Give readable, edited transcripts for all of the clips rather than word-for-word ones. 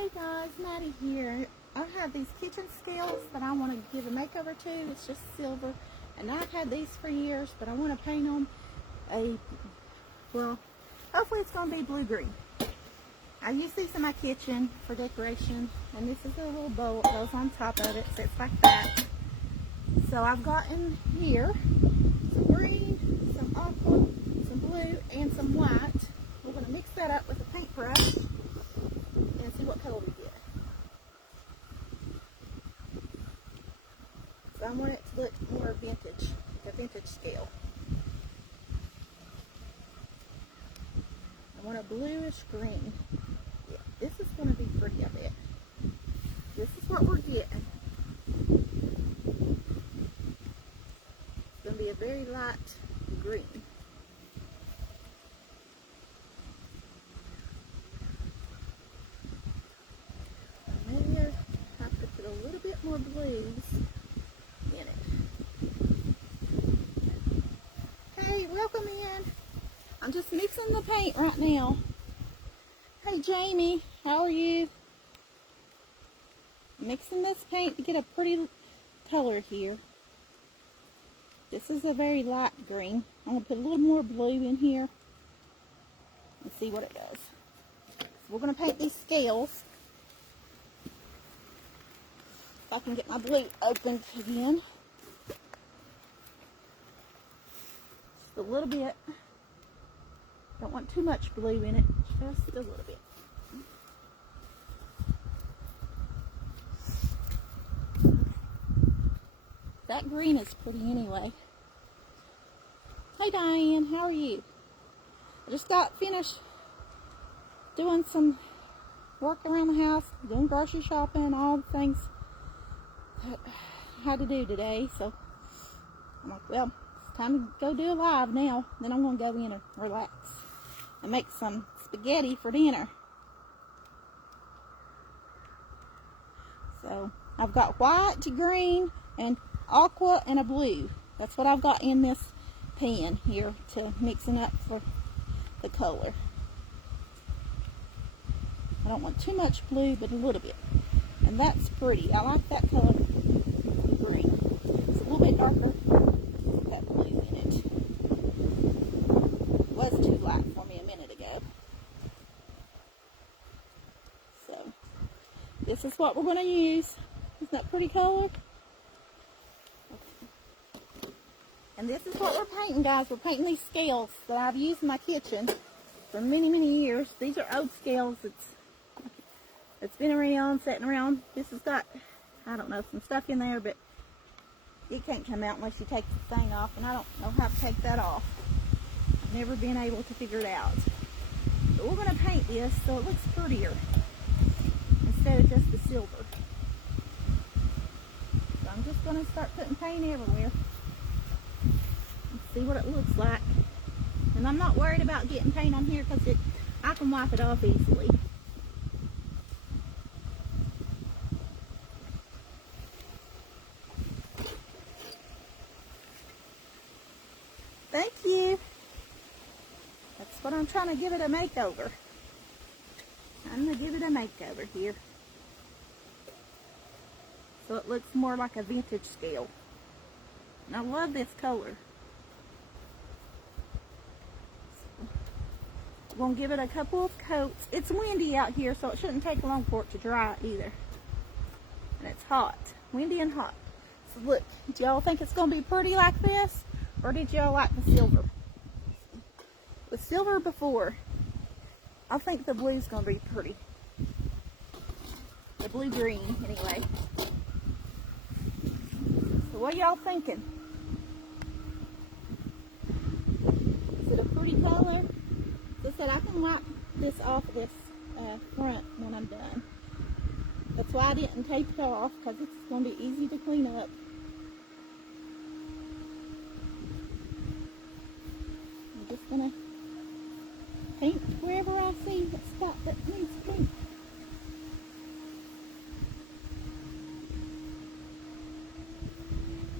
Hey guys, Maddie here. I have these kitchen scales that I want to give a makeover to. It's just silver, and I've had these for years, but I want to paint them well, hopefully it's going to be blue-green. I use these in my kitchen for decoration, and this is a little bowl that goes on top of it, so it's like that. So I've got in here some green, some aqua, some blue, and some white. We're going to mix that up with a paintbrush and see what color we get. So I want it to look more vintage, like a vintage scale. I want a bluish green. Yeah, this is going to be pretty, I bet. This is what we're getting. It's going to be a very light green. Maybe I have to put a little bit more blues in it. Hey, welcome in. I'm just mixing the paint right now. Hey Jamie, how are you? Mixing this paint to get a pretty color here. This is a very light green. I'm going to put a little more blue in here and see what it does. So we're going to paint these scales. If I can get my blue opened again. Just a little bit. Don't want too much blue in it, just a little bit. That green is pretty anyway. Hey Diane, how are you? I just got finished doing some work around the house, doing grocery shopping, all the things that I had to do today. So I'm like, well, it's time to go do a live now. Then I'm going to go in and relax and make some spaghetti for dinner. So I've got white, green, and aqua, and a blue. That's what I've got in this pan here to mixing up for the color. I don't want too much blue, but a little bit. And that's pretty. I like that color green. It's a little bit darker. That blue in it. It was too light for me a minute ago. So this is what we're going to use. Isn't that pretty color? Okay. And this is what we're painting, guys. We're painting these scales that I've used in my kitchen for many, many years. These are old scales. It's been around, sitting around. This has got, I don't know, some stuff in there, but it can't come out unless you take the thing off, and I don't know how to take that off. I've never been able to figure it out. But we're going to paint this so it looks prettier instead of just the silver. So I'm just going to start putting paint everywhere and see what it looks like. And I'm not worried about getting paint on here because I can wipe it off easily. Thank you. That's what I'm trying to give it a makeover. I'm going to give it a makeover here. So it looks more like a vintage scale. And I love this color. So I'm going to give it a couple of coats. It's windy out here, so it shouldn't take long for it to dry either. And it's hot. Windy and hot. So look, do y'all think it's going to be pretty like this? Or did y'all like the silver? With silver before, I think the blue's going to be pretty. The blue-green, anyway. So what y'all thinking? Is it a pretty color? As I said, I can wipe this off this front when I'm done. That's why I didn't tape it off, because it's going to be easy to clean up. Just gonna paint wherever I see a spot that needs paint.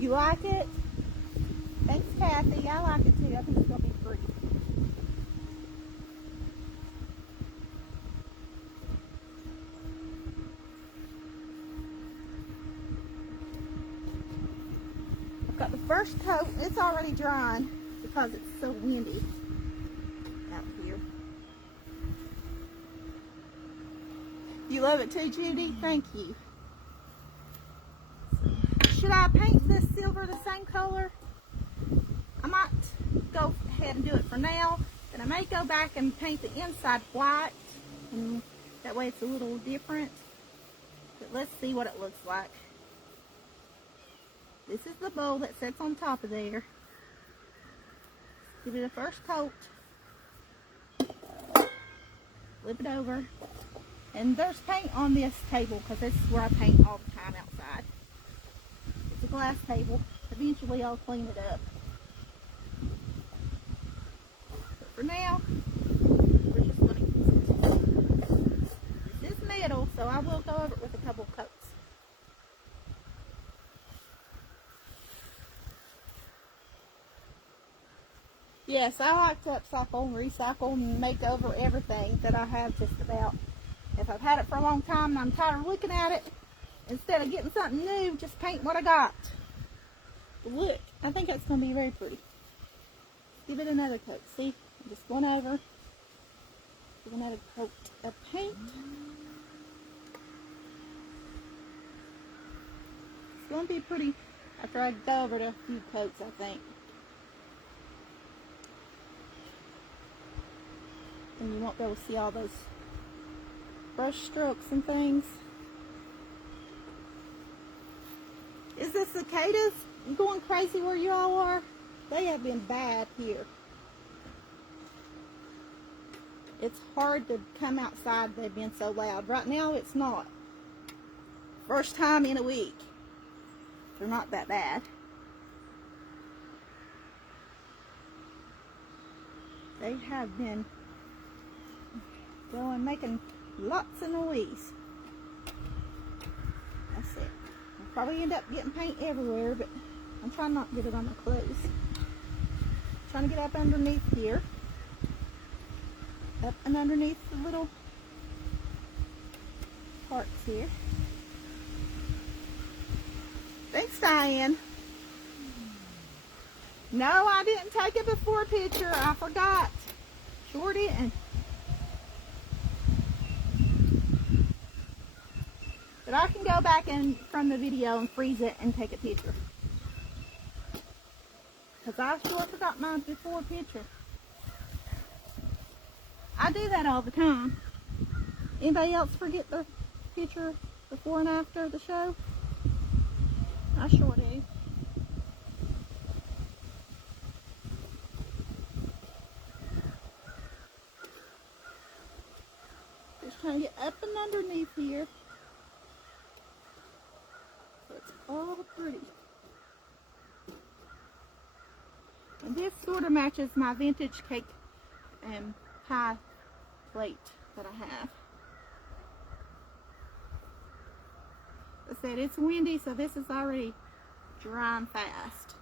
You like it? Thanks, Kathy. I like it too. I think it's gonna be pretty. got the first coat. It's already drying because it's so windy out here. You love it too, Judy? Thank you. Should I paint this silver the same color? I might go ahead and do it for now. Then I may go back and paint the inside white. And that way it's a little different. But let's see what it looks like. This is the bowl that sits on top of there. Give it a first coat. Flip it over. And there's paint on this table because this is where I paint all the time outside. It's a glass table. Eventually I'll clean it up. But for now, we're just going to... This is metal, so I will go over it with a couple of coats. Yes, I like to upcycle and recycle and make over everything that I have just about. If I've had it for a long time and I'm tired of looking at it, instead of getting something new, just paint what I got. But look, I think that's going to be very pretty. Give it another coat. See, I'm just going over. Give another coat of paint. It's going to be pretty after I go over to a few coats, I think. And you won't be able to see all those brush strokes and things. Is the cicadas going crazy where you all are? They have been bad here. It's hard to come outside. They've been so loud. Right now it's not. First time in a week. They're not that bad. They have been going, making lots of noise. That's it. I'll probably end up getting paint everywhere, but I'm trying not to get it on my clothes. Trying to get up underneath here. Up and underneath the little parts here. Thanks, Diane. No, I didn't take a before picture. I forgot. Sure didn't. But I can go back in from the video and freeze it and take a picture. Because I sure forgot my before picture. I do that all the time. Anybody else forget the picture before and after the show? I sure do. Just trying to get up and underneath here. So it's all pretty. And this sort of matches my vintage cake and pie plate that I have. I said it's windy, so this is already drying fast.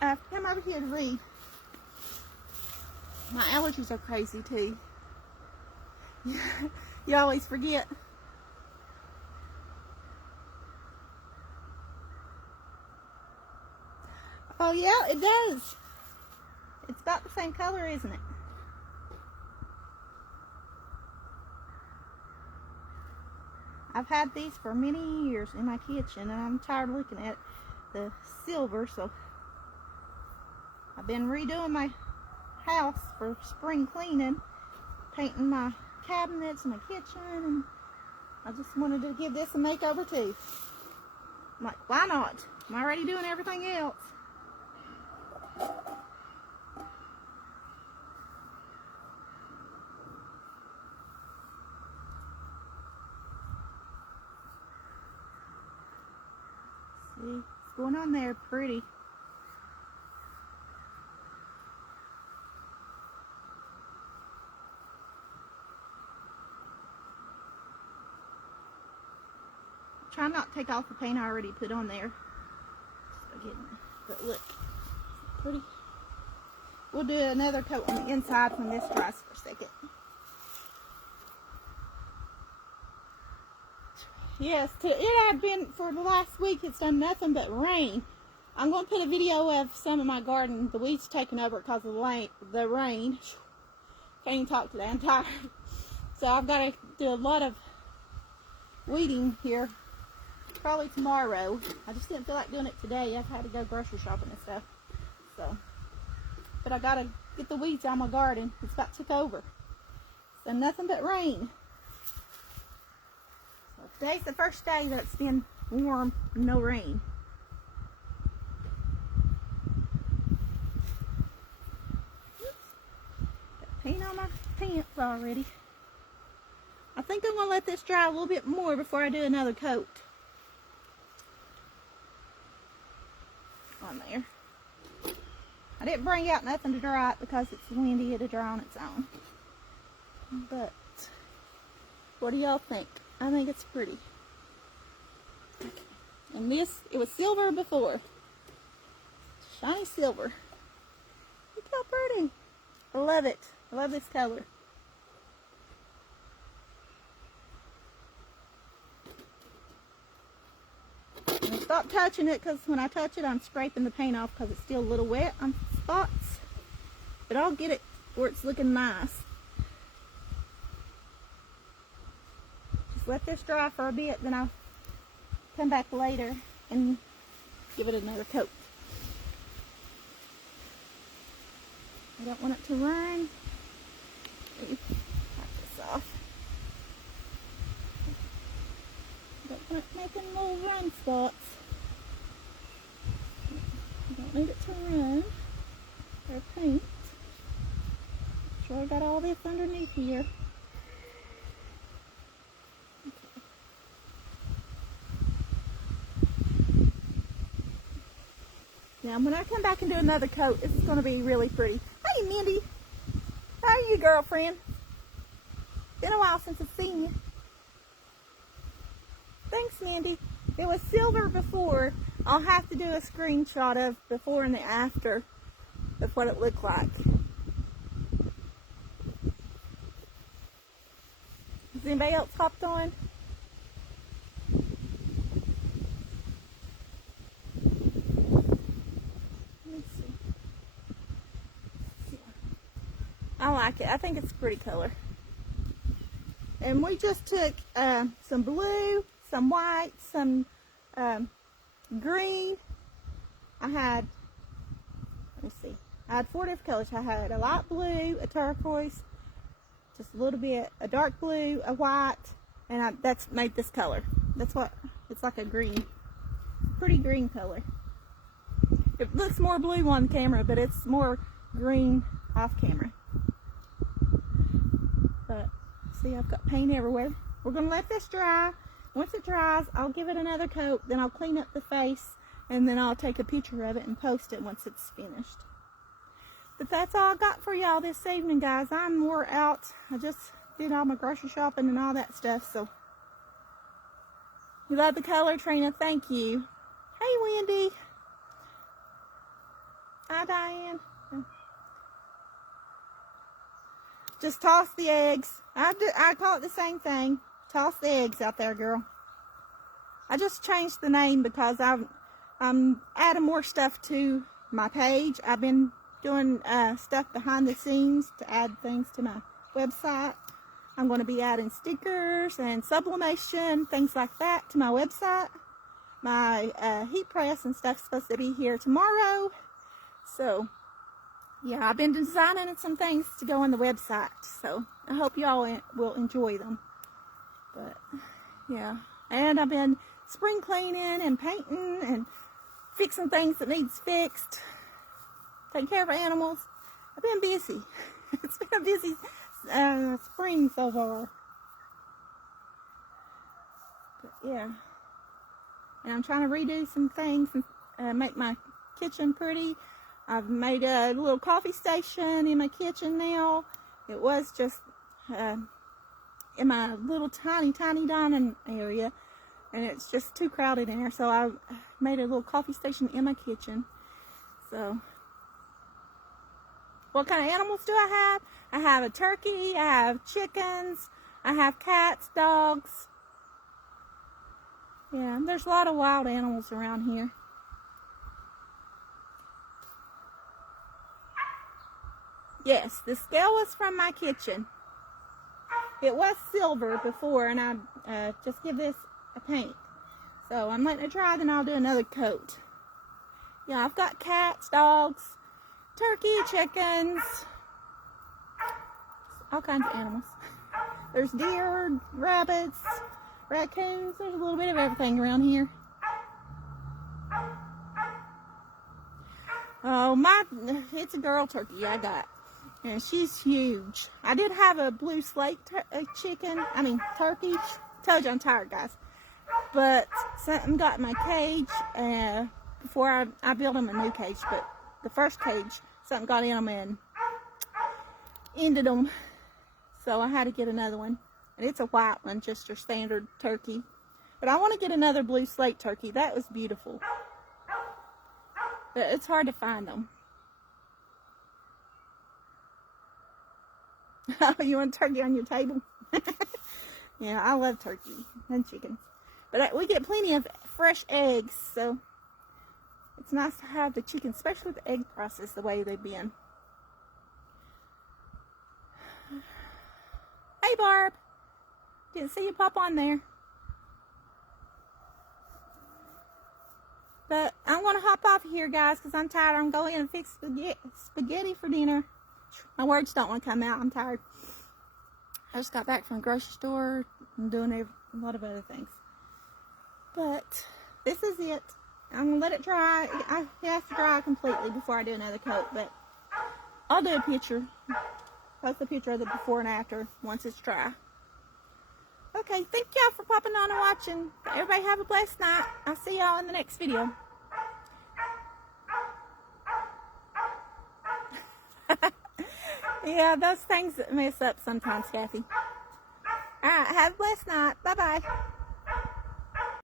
I have to come over here to read. My allergies are crazy too. You always forget. Oh yeah, it does. It's about the same color, isn't it? I've had these for many years in my kitchen, and I'm tired of looking at the silver, so I've been redoing my house for spring cleaning, painting my cabinets and my kitchen, and I just wanted to give this a makeover too. I'm like, why not? I'm already doing everything else. See, what's going on there? Pretty. Try not to take off the paint I already put on there. But look, pretty. We'll do another coat on the inside when this dries for a second. Yes, it had been for the last week. It's done nothing but rain. I'm going to put a video of some of my garden. The weeds taking over because of the rain. Can't even talk today. I'm tired. So I've got to do a lot of weeding here. Probably tomorrow. I just didn't feel like doing it today. I've had to go grocery shopping and stuff. So, but I got to get the weeds out of my garden. It's about took over. So nothing but rain. So today's the first day that it's been warm and no rain. Got paint on my pants already. I think I'm going to let this dry a little bit more before I do another coat on there. I didn't bring out nothing to dry it because it's windy. It'll dry on its own. But what do y'all think? I think it's pretty. Okay. And this, it was silver before. Shiny silver. Look how pretty. I love it. I love this color. And stop touching it because when I touch it, I'm scraping the paint off because it's still a little wet on spots. But I'll get it where it's looking nice. Just let this dry for a bit, then I'll come back later and give it another coat. I don't want it to run. Let me knock this off. Don't want it making little run spots. I don't need it to run or paint. Make sure I got all this underneath here. Now, when I come back and do another coat, it's going to be really pretty. Hey, Mindy. How are you, girlfriend? Been a while since I've seen you. Thanks, Mindy. It was silver before. I'll have to do a screenshot of before and the after of what it looked like. Has anybody else hopped on? I like it. I think it's a pretty color. And we just took some blue, some white, some green. I had 4 different colors. I had a light blue, a turquoise, just a little bit, a dark blue, a white, and that's made this color. That's what, it's like a green, pretty green color. It looks more blue on camera, but it's more green off camera. But see, I've got paint everywhere. We're going to let this dry. Once it dries, I'll give it another coat, then I'll clean up the face, and then I'll take a picture of it and post it once it's finished. But that's all I got for y'all this evening, guys. I'm more out. I just did all my grocery shopping and all that stuff, so. You love the color, Trina. Thank you. Hey, Wendy. Hi, Diane. Just toss the eggs. I call it the same thing. Toss the eggs out there, girl. I just changed the name because I'm adding more stuff to my page. I've been doing stuff behind the scenes to add things to my website. I'm going to be adding stickers and sublimation, things like that to my website. My heat press and stuff's supposed to be here tomorrow. So, yeah, I've been designing some things to go on the website. So, I hope y'all will enjoy them. But, yeah. And I've been spring cleaning and painting and fixing things that needs fixed. Taking care of animals. I've been busy. It's been a busy spring so far. But, yeah. And I'm trying to redo some things and make my kitchen pretty. I've made a little coffee station in my kitchen now. It was just in my little tiny dining area, and it's just too crowded in there. So I made a little coffee station in my kitchen. So, what kind of animals do I have? I have a turkey, I have chickens, I have cats, dogs, Yeah, there's a lot of wild animals around here. Yes, the scale was from my kitchen. It was silver before, and I just give this a paint. So I'm letting it dry, then I'll do another coat. Yeah, I've got cats, dogs, turkey, chickens, all kinds of animals. There's deer, rabbits, raccoons. There's a little bit of everything around here. Oh, it's a girl turkey I got. And she's huge. I did have a blue slate turkey. Told you I'm tired, guys. But something got in my cage before I built them a new cage. But the first cage, something got in them and ended them. So I had to get another one. And it's a white one, just your standard turkey. But I want to get another blue slate turkey. That was beautiful. But it's hard to find them. Oh, you want turkey on your table? Yeah, I love turkey and chickens. But we get plenty of fresh eggs, so it's nice to have the chickens, especially with the egg prices the way they've been. Hey, Barb. Didn't see you pop on there. But I'm going to hop off here, guys, because I'm tired. I'm going and fix spaghetti for dinner. My words don't want to come out. I'm tired. I just got back from the grocery store and doing a lot of other things. But this is it. I'm going to let it dry. It has to dry completely before I do another coat. But I'll do a picture. Post a picture of the before and after once it's dry. Okay, thank y'all for popping on and watching. Everybody have a blessed night. I'll see y'all in the next video. Yeah, those things mess up sometimes, Kathy. Alright, have a blessed night. Bye-bye.